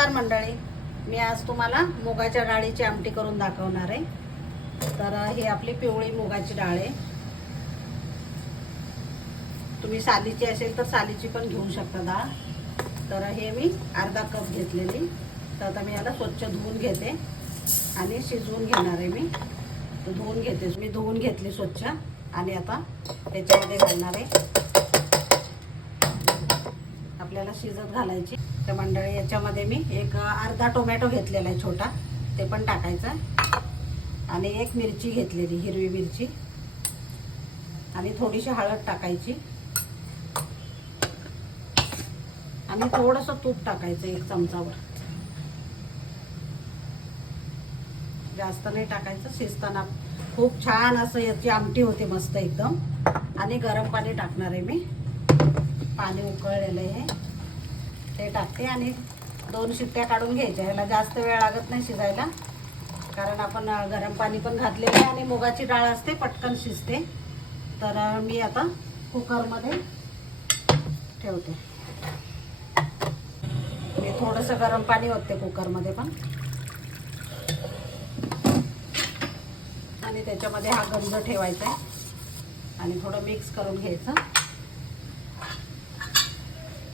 नमस्कार मंडळी. मी आज तुम्हाला मुगाच्या डाळीची आमटी करून दाखवणार आहे. तर ही आपली पिवळी मुगाची डाळ आहे. तुम्ही सालीची असेल तर सालीची पण घेऊ शकता डाळ. तर हे मी अर्धा कप घेतलेली. तर आता मी याला स्वच्छ धुवून घेते आणि शिजवून घेणार आहे मी. धुवून घेते. मी धुवून घेतली स्वच्छ आणि आता त्याच्यामध्ये घालणार आहे. आपल्याला शिजत घालायची. तर मंडळी याच्यामध्ये मी एक अर्धा टोमॅटो घेतलेला आहे छोटा. ते पण टाकायचा. आणि एक मिरची घेतलेली हिरवी मिरची. आणि थोडीशी हळद टाकायची. आणि थोडंसं तूप टाकायचं एक चमचावर. जास्त नाही टाकायचं शिजताना खूप छान असं याची आमटी होते मस्त एकदम. आणि गरम पाणी टाकणार आहे मी. पाणी उकळलेलं आहे. ते टाकते आणि दोन शिट्ट्या काढून घ्यायच्या. ह्याला जास्त वेळ लागत नाही शिजायला. कारण आपण गरम पाणी पण घातलेलं आहे आणि मुगाची डाळ असते पटकन शिजते. तर मी आता कुकरमध्ये ठेवते. मी थोडंसं गरम पाणी होते कुकरमध्ये पण. आणि त्याच्यामध्ये हा गंज ठेवायचा आहे. आणि थोडं मिक्स करून घ्यायचं.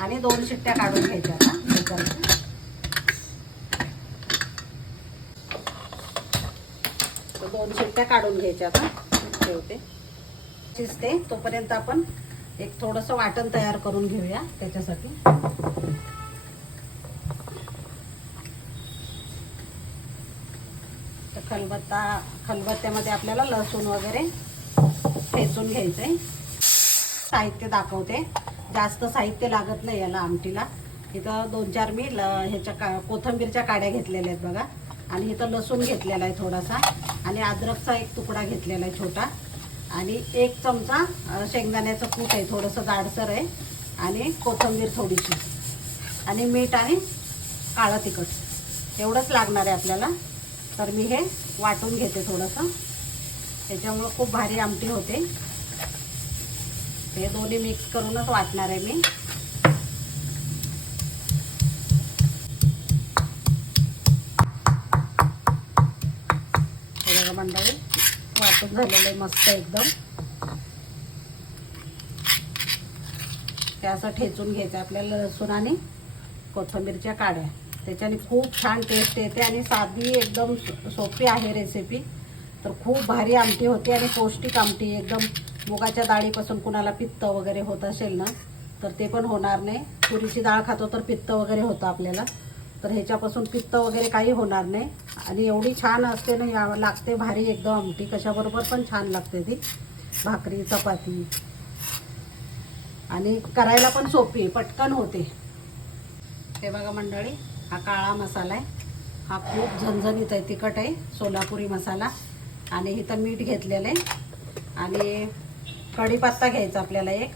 आणि दोन शिट्ट्या काढून घ्यायच्या आता दोन शिट्ट्या काढून घ्यायच्या आता. ठेवते. शिजते. तोपर्यंत आपण एक थोडंसं वाटण तयार करून घेऊया त्याच्यासाठी. तर खलबत्ता खलबत्त्यामध्ये आपल्याला लसूण वगैरे ठेचून घ्यायचं आहे साहित्य दाखवते. जास्त साहित्य लागत नाही याला आमटीला. इथं दोन चार मी ल ह्याच्या का कोथंबीरच्या काड्या घेतलेल्या आहेत बघा. आणि इथं लसूण घेतलेला आहे थोडासा. आणि अद्रकचा एक तुकडा घेतलेला आहे छोटा. आणि एक चमचा शेंगदाण्याचं कूट आहे थोडंसं जाडसर आहे. आणि कोथिंबीर थोडीशी. आणि मीठ आणि काळं तिखट. एवढंच लागणार आहे आपल्याला. तर मी हे वाटून घेते थोडंसं. त्याच्यामुळं खूप भारी आमटी होते. हे दोन्ही मिक्स करूनच वाटणार आहे मी. मंडळी वाटून झालेलं आहे मस्त एकदम. ते असं ठेचून घ्यायचं आपल्याला लसूण आणि कोथिंबीरच्या काड्या. त्याच्याने खूप छान टेस्ट येते आणि साधी एकदम सोपी आहे रेसिपी तर खूप भारी आमटी होती आणि पौष्टिक आमटी एकदम मुगाच्या डाळीपासून कुणाला पित्त वगैरे होत असेल ना तर ते पण होणार नाही. तुरीची डाळ खातो तर पित्त वगैरे होतं आपल्याला. तर ह्याच्यापासून पित्त वगैरे काही होणार नाही. आणि एवढी छान असते ना या लागते भारी एकदम आमटी. कशाबरोबर पण छान लागते ती. भाकरी चपाती. आणि करायला पण सोपी आहे, पटकन होते. हे बघा मंडळी हा काळा मसाला आहे. हा खूप झणझणीत आहे तिखट आहे सोलापुरी मसाला. आणि इथं मीठ घेतलेलं आहे. आणि कढीपत्ता घ्यायचा आपल्याला एक.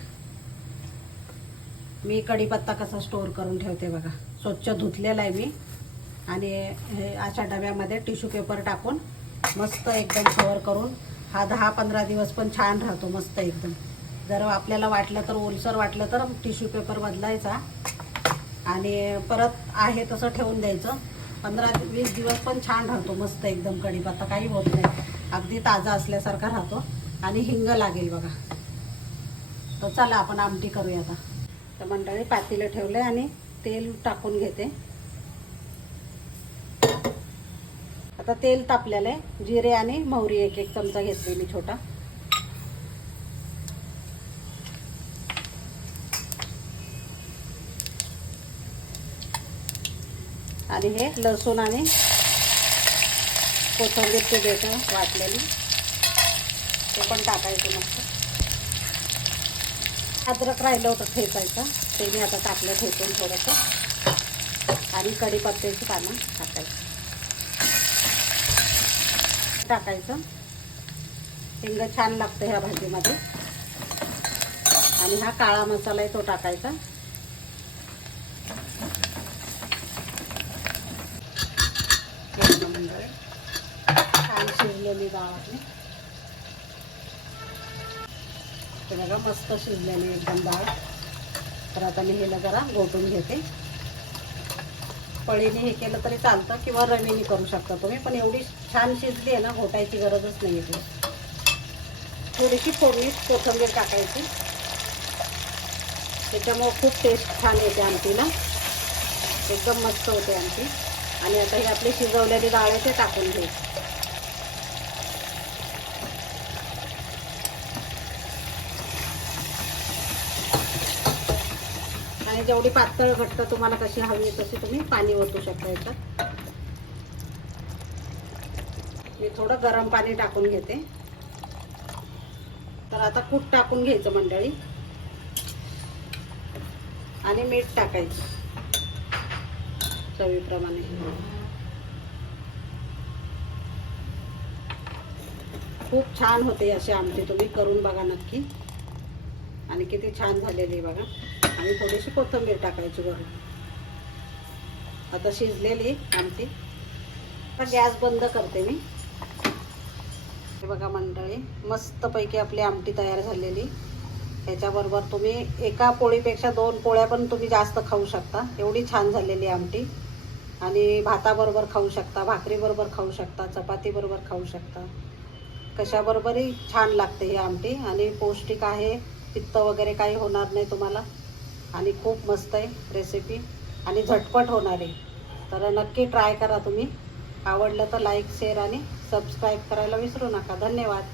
मी कढीपत्ता कसा स्टोअर करून ठेवते बघा. स्वच्छ धुतलेला आहे मी. आणि हे अशा डब्यामध्ये टिश्यू पेपर टाकून मस्त एकदम कवर करून हा दहा पंधरा दिवस पण छान राहतो मस्त एकदम. जर आपल्याला वाटलं तर ओलसर वाटलं तर टिश्यू पेपर बदलायचा. आणि परत आहे तसं ठेवून द्यायचं. पंधरा वीस दिवस पण छान राहतो मस्त एकदम कढीपत्ता. काही होत नाही. अगदी ताजा असल्यासारखा राहतो. आणि हिंग लागेल बघा. तर चला आपण आमटी करूया आता. तर मंडळी पातीला आहे आणि तेल टाकून घेते. आता तेल तापलेलं आहे. जिरे आणि मोहरी एक एक चमचा घेतली मी छोटा. आणि हे लसूण आणि कोथिंबीरचे बेटा वाटलेली ते पण टाकायचं मस्त. अद्रक राहिलं होतं ठेचायचं. ते मी आता टाकलं ठेचून थोडंसं. आणि कढीपत्त्याची पानं टाकायची. टाकायचं. हिंग छान लागतं ह्या भाजीमध्ये. आणि हा काळा मसाला आहे तो टाकायचा. छान शिजलेली डाळ आपली ते बघा मस्त शिजलेली एकदम डाळ. तर आता मी हिला जरा गोटून घेते. पळीने हे केलं तरी चालतं किंवा रवीने करू शकता तुम्ही पण एवढी छान शिजली आहे ना घोटायची गरजच नाही आहे थोडीशी फोडणी कोथिंबीर टाकायची. त्याच्यामुळं खूप टेस्ट छान येते आमटीला. एकदम मस्त होते आमटी. आणि आता ही आपली शिजवलेली डाळ आहे ते टाकून घ्यायची आणि जेवढी पातळ घट्ट तुम्हाला कशी हवी आहे तशी तुम्ही पाणी ओतू शकता याच्यात. मी थोडं गरम पाणी टाकून घेते. तर आता कूट टाकून घ्यायचं मंडळी. आणि मीठ टाकायचं. चवीप्रमाणे. खूप छान होते असे आमचे तुम्ही करून बघा नक्की. आणि किती छान झालेली बघा. आणि थोडीशी कोथिंबीर टाकायची वरून. आता शिजलेली आमटी. आता गॅस बंद करते मी. हे बघा मंडळी मस्तपैकी आपली आमटी तयार झालेली. त्याच्याबरोबर तुम्ही एका पोळीपेक्षा दोन पोळ्या पण तुम्ही जास्त खाऊ शकता. एवढी छान झालेली आमटी. आणि भाताबरोबर खाऊ शकता भाकरीबरोबर खाऊ शकता चपातीबरोबर खाऊ शकता. कशाबरोबरही छान लागते ही आमटी. आणि पौष्टिक आहे पित्त वगैरे काही होणार नाही तुम्हाला. आणि खूप मस्त आहे रेसिपी आणि झटपट होणार आहे. तर नक्की ट्राय करा तुम्ही. आवडलं तर लाईक शेअर आणि सबस्क्राईब करायला विसरू नका. धन्यवाद.